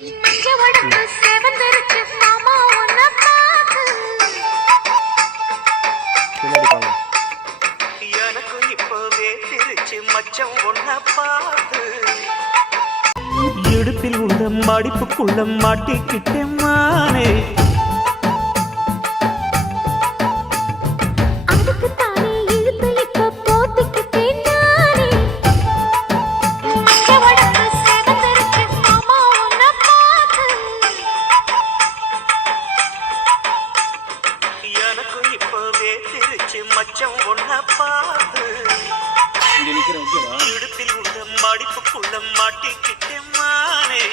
மஞ்ச உடம்பு செவந்திருச்சு மாமா உன்னை பார்த்து. பின்னாடி பாங்க. எனக்கு இப்பவே திருச்சி மச்சம் ஒன்ன பார்த்து இடுப்பில் உள்ள மடிப்புக்குள்ள மாட்டிக்கிட்டேன் மானே. அதுக்குத்தானே இழுத்து இப்ப போத்திக்கிட்டேன் நானே. மஞ்ச உடம்பு செவந்திருச்சு மாமா உன்னை பார்த்து. எனக்கு இப்பவே திருச்சி மச்சம் ஒன்ன பார்த்து இங்க நிக்கிறேன் ஓகேவா? இடுப்பில் உள்ள மடிப்புக்குள்ள மாட்டிக்கிட்டேன் மானே.